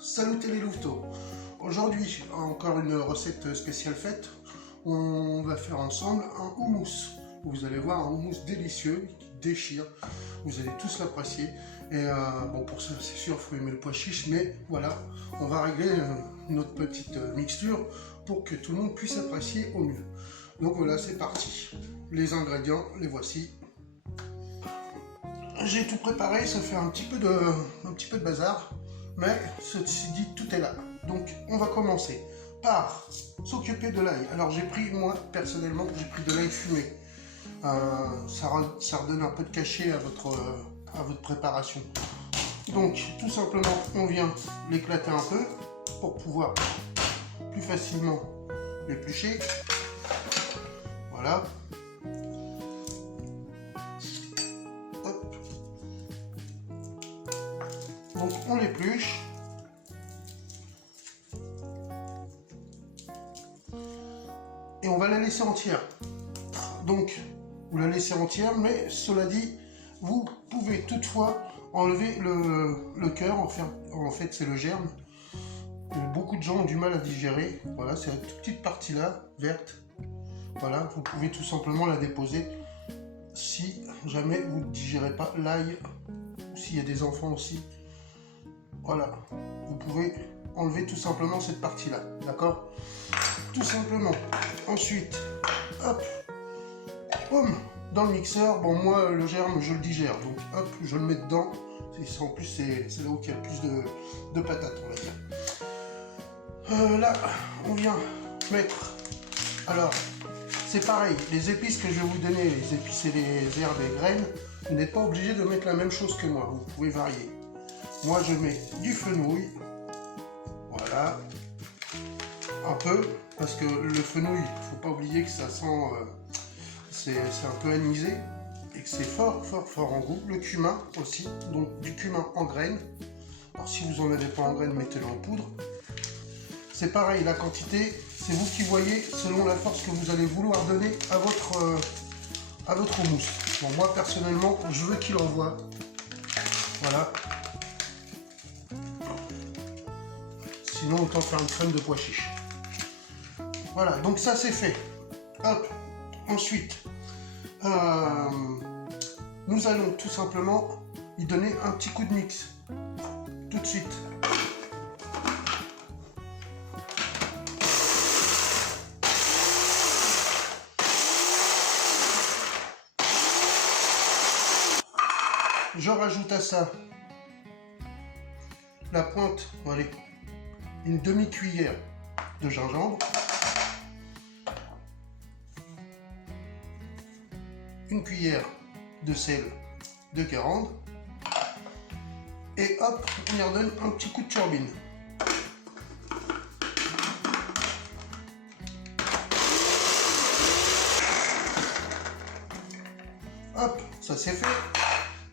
Salut les louveteaux. Aujourd'hui, encore une recette spéciale faite. On va faire ensemble un houmous. Vous allez voir un houmous délicieux qui déchire. Vous allez tous l'apprécier. Et bon, pour ça, c'est sûr, il faut aimer le pois chiche. Mais voilà, on va régler notre petite mixture pour que tout le monde puisse apprécier au mieux. Donc voilà, c'est parti. Les ingrédients, les voici. J'ai tout préparé, ça fait un petit peu de bazar, mais ceci dit, tout est là. Donc on va commencer par s'occuper de l'ail. Alors j'ai pris, moi personnellement, j'ai pris de l'ail fumé. Ça redonne un peu de cachet à votre préparation. Donc tout simplement, on vient l'éclater un peu pour pouvoir plus facilement l'éplucher. Voilà. Hop. Donc on l'épluche. Et on va la laisser entière. Donc vous la laissez entière, mais cela dit, vous pouvez toutefois enlever le cœur. En fait c'est le germe. Beaucoup de gens ont du mal à digérer. Voilà, c'est cette toute petite partie là, verte. Voilà, vous pouvez tout simplement la déposer si jamais vous ne digérez pas l'ail, ou s'il y a des enfants aussi. Voilà, vous pouvez enlever tout simplement cette partie là, d'accord? Tout simplement. Ensuite, hop, boum, dans le mixeur. Bon, moi le germe je le digère, donc hop, je le mets dedans. En plus c'est là où il y a le plus de patates, on va dire. Là on vient mettre, alors c'est pareil, les épices que je vais vous donner, les épices et les herbes et graines, vous n'êtes pas obligé de mettre la même chose que moi, vous pouvez varier. Moi je mets du fenouil, voilà, un peu, parce que le fenouil, il ne faut pas oublier que ça sent, c'est un peu anisé, et que c'est fort en goût. Le cumin aussi, donc du cumin en graines. Alors si vous n'en avez pas en graines, mettez-le en poudre. C'est pareil, la quantité, c'est vous qui voyez selon la force que vous allez vouloir donner à votre houmous. Bon, moi personnellement, je veux qu'il envoie. Voilà. Sinon, autant faire une crème de pois chiche. Voilà, donc ça c'est fait. Hop. Ensuite, nous allons tout simplement y donner un petit coup de mix. Tout de suite. Je rajoute à ça la pointe, allez, une demi-cuillère de gingembre, une cuillère de sel de Guérande, et hop, on y redonne un petit coup de turbine. Hop, ça c'est fait.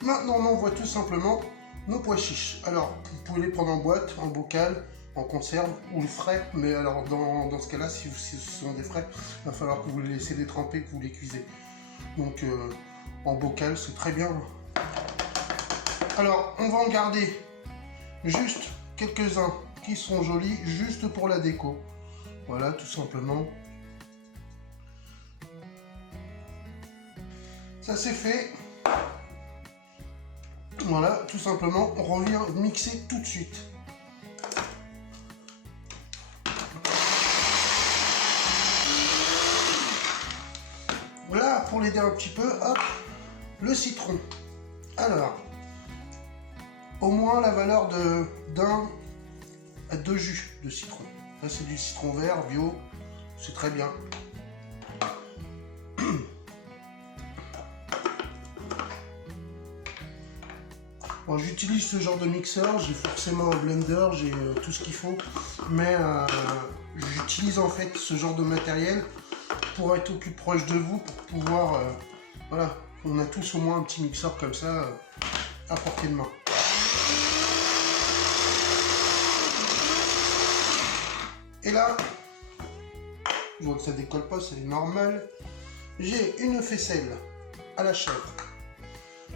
Maintenant, on envoie tout simplement nos pois chiches. Alors, vous pouvez les prendre en boîte, en bocal, en conserve ou le frais. Mais alors, dans ce cas-là, si ce sont des frais, il va falloir que vous les laissez détremper, que vous les cuisez. Donc, en bocal, c'est très bien. Alors, on va en garder juste quelques-uns qui sont jolis, juste pour la déco. Voilà, tout simplement. Ça, c'est fait. Voilà, tout simplement, on revient mixer tout de suite. Voilà, pour l'aider un petit peu, hop, le citron. Alors, au moins la valeur d'1 à 2 jus de citron. Là, c'est du citron vert, bio, c'est très bien. Bon, j'utilise ce genre de mixeur, j'ai forcément un blender, j'ai tout ce qu'il faut, mais j'utilise en fait ce genre de matériel pour être au plus proche de vous, pour pouvoir, voilà, on a tous au moins un petit mixeur comme ça à portée de main. Et là, je vois que ça décolle pas, c'est normal, j'ai une faisselle à la chèvre.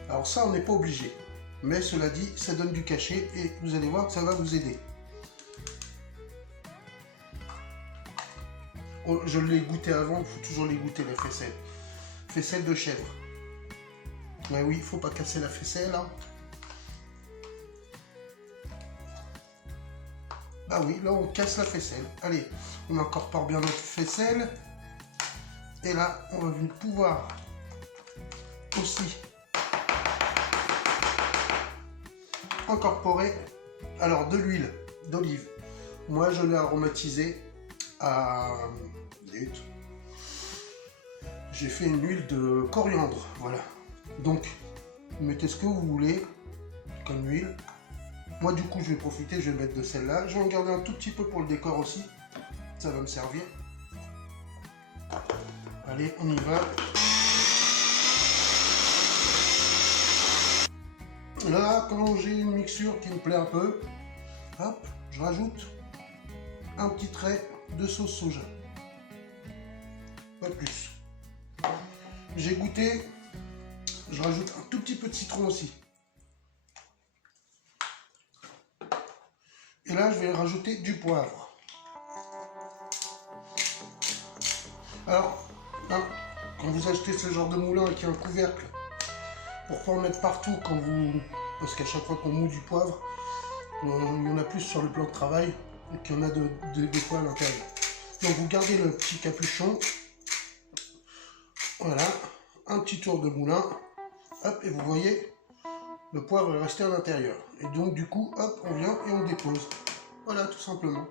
Alors ça, on n'est pas obligé. Mais cela dit, ça donne du cachet et vous allez voir que ça va vous aider. je l'ai goûté avant, il faut toujours les goûter, les faisselles. Faisselles de chèvre. Mais oui, il faut pas casser la faisselle. Hein. Bah oui, là on casse la faisselle. Allez, on incorpore bien notre faisselle. Et là, on va pouvoir aussi incorporer alors de l'huile d'olive. Moi, je l'ai aromatisé à... J'ai fait une huile de coriandre, voilà. Donc, vous mettez ce que vous voulez comme huile. Moi, du coup, je vais profiter, je vais mettre de celle-là. Je vais en garder un tout petit peu pour le décor aussi. Ça va me servir. Allez, on y va. Là, quand j'ai une mixture qui me plaît un peu, hop, je rajoute un petit trait de sauce soja. Pas plus. J'ai goûté, je rajoute un tout petit peu de citron aussi. Et là, je vais rajouter du poivre. Alors, hein, quand vous achetez ce genre de moulin avec un couvercle, pour pas en mettre partout quand vous... Parce qu'à chaque fois qu'on moule du poivre, il y en a plus sur le plan de travail qu'il y en a des fois à l'intérieur. Donc vous gardez le petit capuchon. Voilà, un petit tour de moulin. Hop, et vous voyez, le poivre est resté à l'intérieur. Et donc du coup, hop, on vient et on dépose. Voilà, tout simplement.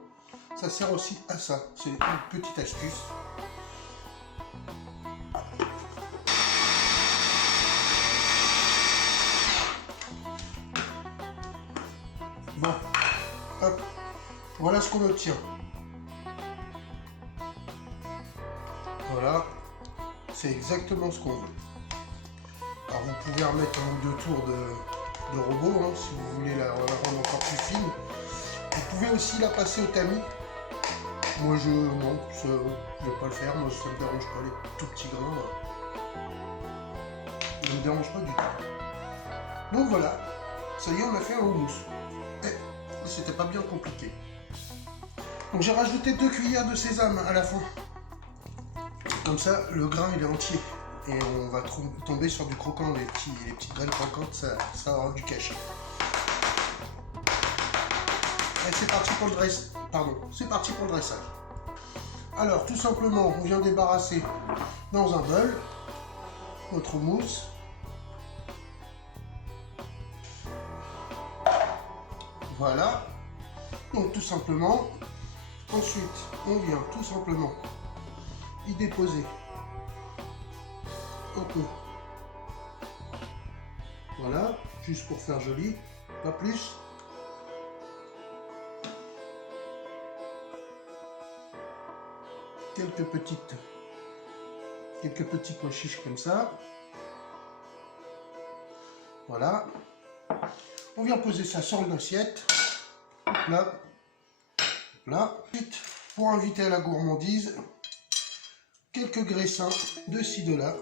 Ça sert aussi à ça. C'est une petite astuce. Bon, hop, voilà ce qu'on obtient. Voilà, c'est exactement ce qu'on veut. Alors vous pouvez remettre un ou deux tours de robot, hein, si vous voulez la rendre encore plus fine. Vous pouvez aussi la passer au tamis. Moi je vais pas le faire, moi ça me dérange pas les tout petits grains. Ça me dérange pas du tout. Donc voilà, ça y est, on a fait un houmous. C'était pas bien compliqué. Donc j'ai rajouté 2 cuillères de sésame à la fin. Comme ça, le grain il est entier. Et on va tomber sur du croquant, les petites graines croquantes, ça aura du cachet. Et c'est parti pour le dressage. C'est parti pour le dressage. Alors tout simplement, on vient débarrasser dans un bol notre mousse. Voilà, donc tout simplement, ensuite on vient tout simplement y déposer un peu, voilà, juste pour faire joli, pas plus. Quelques petits pois chiches comme ça, voilà. On vient poser ça sur une assiette. Là. Ensuite, pour inviter à la gourmandise, quelques graissins de ci, de là.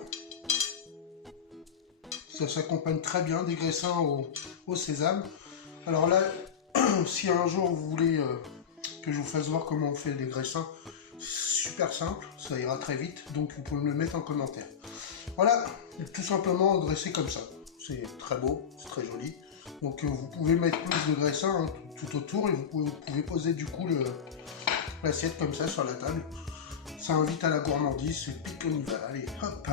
Ça s'accompagne très bien, des graissins au sésame. Alors là, si un jour vous voulez que je vous fasse voir comment on fait des graissins, super simple, ça ira très vite. Donc vous pouvez me le mettre en commentaire. Voilà, tout simplement graisser comme ça. C'est très beau, c'est très joli. Donc vous pouvez mettre plus de graissins, hein, tout autour, et vous pouvez poser du coup l'assiette comme ça sur la table. Ça invite à la gourmandise, c'est pique, on y va. Allez, hop.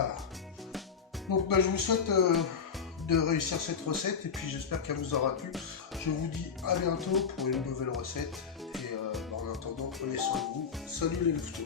Donc je vous souhaite de réussir cette recette, et puis j'espère qu'elle vous aura plu. Je vous dis à bientôt pour une nouvelle recette, et en attendant, prenez soin de vous. Salut les louveteaux.